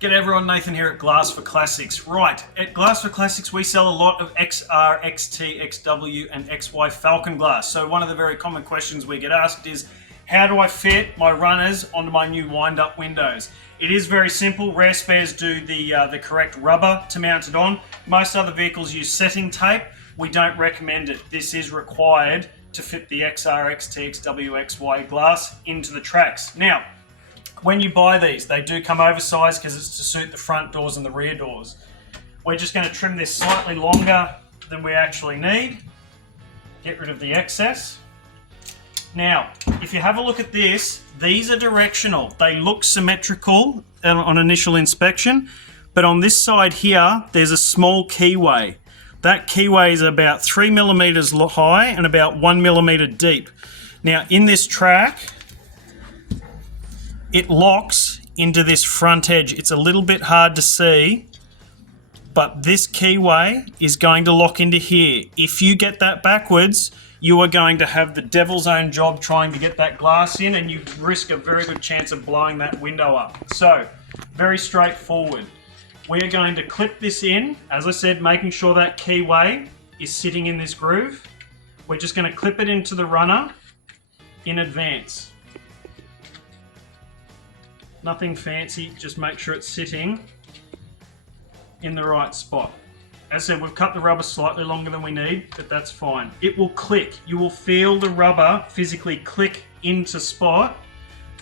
G'day everyone, Nathan here at Glass for Classics. Right, at Glass for Classics we sell a lot of XR, XT, XW and XY Falcon glass. So one of the very common questions we get asked is, how do I fit my runners onto my new wind-up windows? It is very simple. Rare Spares do the correct rubber to mount it on. Most other vehicles use setting tape. We don't recommend it. This is required to fit the XR, XT, XW, XY glass into the tracks. Now, when you buy these, they do come oversized because it's to suit the front doors and the rear doors. We're just going to trim this slightly longer than we actually need. Get rid of the excess. Now, if you have a look at this, these are directional. They look symmetrical on initial inspection, but on this side here, there's a small keyway. That keyway is about 3 millimeters high and about 1 millimeter deep. Now, in this track, it locks into this front edge. It's a little bit hard to see, but this keyway is going to lock into here. If you get that backwards, you are going to have the devil's own job trying to get that glass in, and you risk a very good chance of blowing that window up. So, very straightforward. We are going to clip this in, as I said, making sure that keyway is sitting in this groove. We're just going to clip it into the runner in advance. Nothing fancy, just make sure it's sitting in the right spot. As I said, we've cut the rubber slightly longer than we need, but that's fine. It will click. You will feel the rubber physically click into spot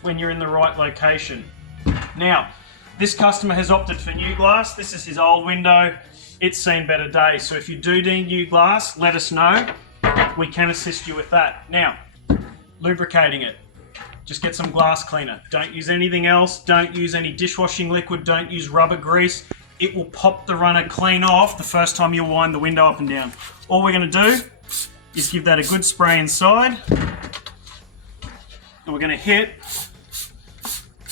when you're in the right location. Now, this customer has opted for new glass. This is his old window. It's seen better days. So if you do need new glass, let us know. We can assist you with that. Now, lubricating it. Just get some glass cleaner. Don't use anything else. Don't use any dishwashing liquid. Don't use rubber grease. It will pop the runner clean off the first time you wind the window up and down. All we're going to do is give that a good spray inside. And we're going to hit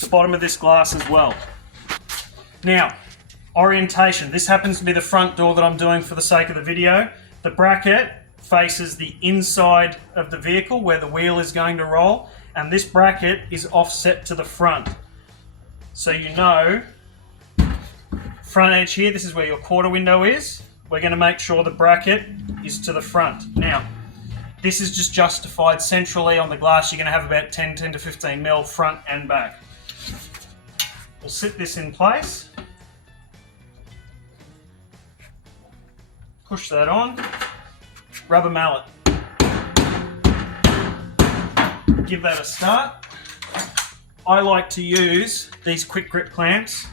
the bottom of this glass as well. Now, orientation. This happens to be the front door that I'm doing for the sake of the video. The bracket faces the inside of the vehicle where the wheel is going to roll. And this bracket is offset to the front. So you know, front edge here, this is where your quarter window is. We're going to make sure the bracket is to the front. Now, this is just justified centrally on the glass. You're going to have about 10 to 15 mil front and back. We'll sit this in place. Push that on. Rubber mallet. Give that a start. I like to use these quick grip clamps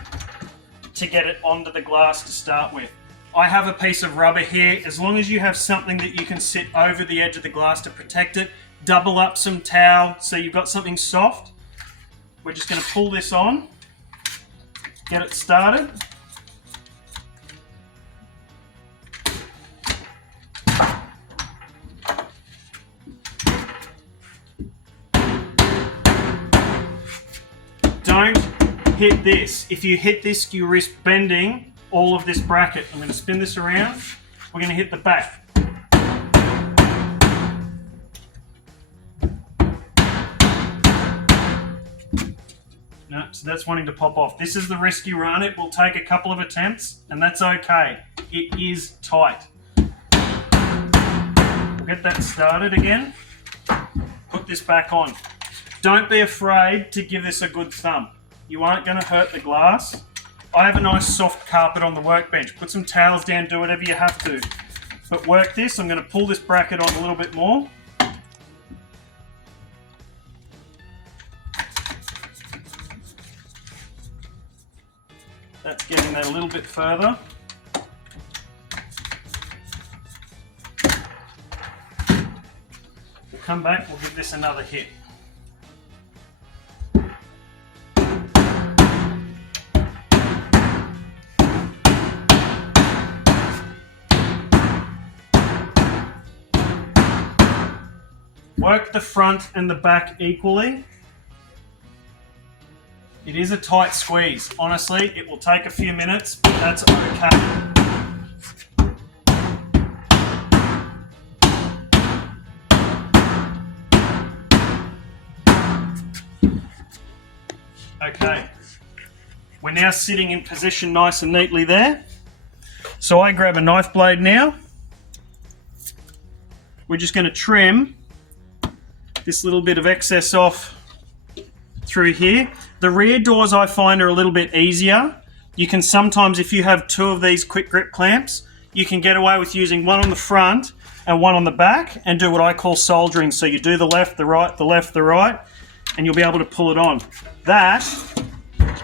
to get it onto the glass to start with. I have a piece of rubber here. As long as you have something that you can sit over the edge of the glass to protect it, double up some towel so you've got something soft. We're just going to pull this on, get it started. Don't hit this. If you hit this, you risk bending all of this bracket. I'm going to spin this around. We're going to hit the back. No, so that's wanting to pop off. This is the risk you run. It will take a couple of attempts, and that's okay. It is tight. We'll get that started again. Put this back on. Don't be afraid to give this a good thump. You aren't going to hurt the glass. I have a nice soft carpet on the workbench. Put some towels down, do whatever you have to. But work this. I'm going to pull this bracket on a little bit more. That's getting that a little bit further. We'll come back, we'll give this another hit. Work the front and the back equally. It is a tight squeeze. Honestly, it will take a few minutes, but that's okay. Okay. We're now sitting in position nice and neatly there. So I grab a knife blade now. We're just going to trim this little bit of excess off through here. The rear doors I find are a little bit easier. You can sometimes, if you have two of these quick grip clamps, you can get away with using one on the front and one on the back and do what I call soldering. So you do the left, the right, the left, the right, and you'll be able to pull it on. That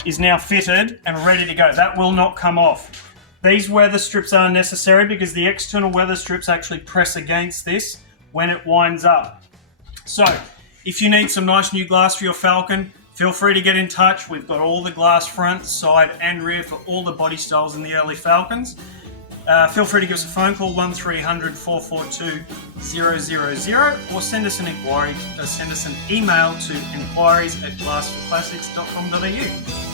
is now fitted and ready to go. That will not come off. These weather strips are necessary because the external weather strips actually press against this when it winds up. So if you need some nice new glass for your Falcon, feel free to get in touch. We've got all the glass front, side and rear for all the body styles in the early Falcons. Feel free to give us a phone call, 1300 442 000, or send us an inquiry, send us an email to inquiries@glassforclassics.com.au.